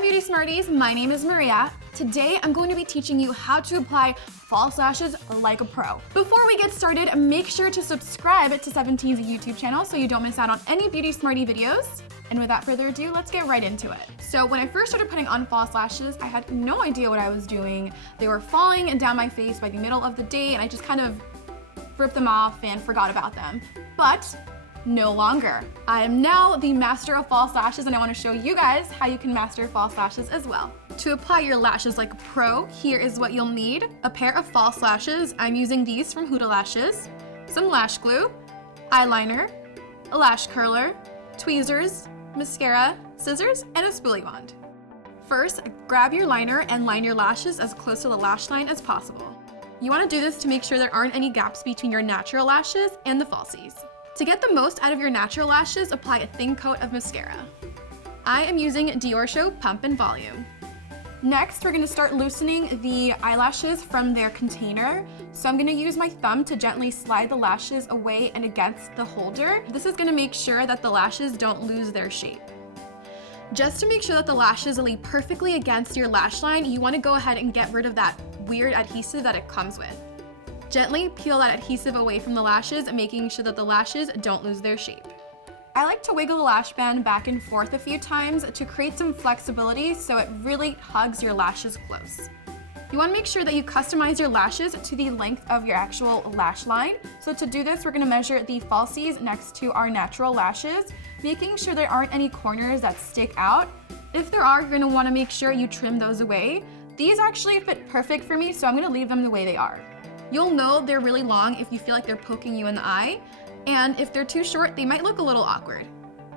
Hi Beauty Smarties, my name is Maria. Today I'm going to be teaching you how to apply false lashes like a pro. Before we get started, make sure to subscribe to 17's YouTube channel so you don't miss out on any Beauty Smartie videos. And without further ado, let's get right into it. So when I first started putting on false lashes, I had no idea what I was doing. They were falling down my face by the middle of the day and I just kind of ripped them off and forgot about them. But no longer. I am now the master of false lashes and I want to show you guys how you can master false lashes as well. To apply your lashes like a pro, here is what you'll need. A pair of false lashes. I'm using these from Lashes, some lash glue, eyeliner, a lash curler, tweezers, mascara, scissors, and a spoolie wand. First, grab your liner and line your lashes as close to the lash line as possible. You want to do this to make sure there aren't any gaps between your natural lashes and the falsies. To get the most out of your natural lashes, apply a thin coat of mascara. I am using Dior Show Pump and Volume. Next, we're going to start loosening the eyelashes from their container. So I'm going to use my thumb to gently slide the lashes away and against the holder. This is going to make sure that the lashes don't lose their shape. Just to make sure that the lashes lay perfectly against your lash line, you want to go ahead and get rid of that weird adhesive that it comes with. Gently peel that adhesive away from the lashes, making sure that the lashes don't lose their shape. I like to wiggle the lash band back and forth a few times to create some flexibility so it really hugs your lashes close. You want to make sure that you customize your lashes to the length of your actual lash line. So to do this, we're going to measure the falsies next to our natural lashes, making sure there aren't any corners that stick out. If there are, you're going to want to make sure you trim those away. These actually fit perfect for me, so I'm going to leave them the way they are. You'll know they're really long if you feel like they're poking you in the eye, and if they're too short, they might look a little awkward.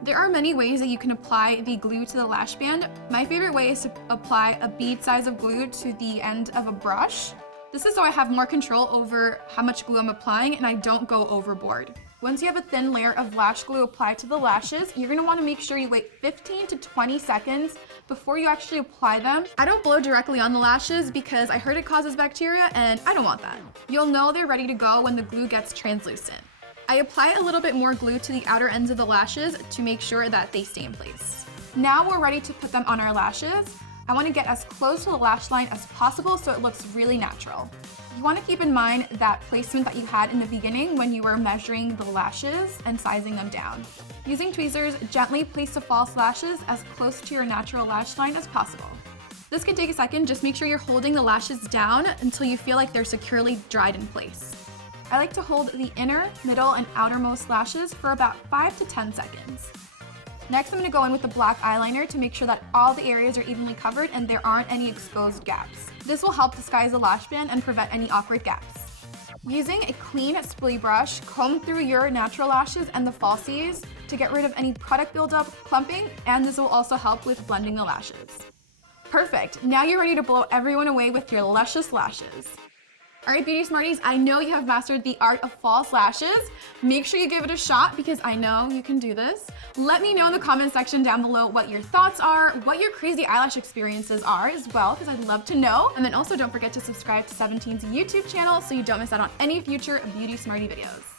There are many ways that you can apply the glue to the lash band. My favorite way is to apply a bead size of glue to the end of a brush. This is so I have more control over how much glue I'm applying and I don't go overboard. Once you have a thin layer of lash glue applied to the lashes, you're going to want to make sure you wait 15 to 20 seconds before you actually apply them. I don't blow directly on the lashes because I heard it causes bacteria and I don't want that. You'll know they're ready to go when the glue gets translucent. I apply a little bit more glue to the outer ends of the lashes to make sure that they stay in place. Now we're ready to put them on our lashes. I want to get as close to the lash line as possible so it looks really natural. You want to keep in mind that placement that you had in the beginning when you were measuring the lashes and sizing them down. Using tweezers, gently place the false lashes as close to your natural lash line as possible. This can take a second, just make sure you're holding the lashes down until you feel like they're securely dried in place. I like to hold the inner, middle, and outermost lashes for about 5 to 10 seconds. Next, I'm going to go in with the black eyeliner to make sure that all the areas are evenly covered and there aren't any exposed gaps. This will help disguise the lash band and prevent any awkward gaps. Using a clean spoolie brush, comb through your natural lashes and the falsies to get rid of any product buildup, clumping, and this will also help with blending the lashes. Perfect! Now you're ready to blow everyone away with your luscious lashes. Alright Beauty Smarties, I know you have mastered the art of false lashes. Make sure you give it a shot because I know you can do this. Let me know in the comment section down below what your thoughts are, what your crazy eyelash experiences are as well, because I'd love to know. And then also don't forget to subscribe to 17's YouTube channel so you don't miss out on any future Beauty Smartie videos.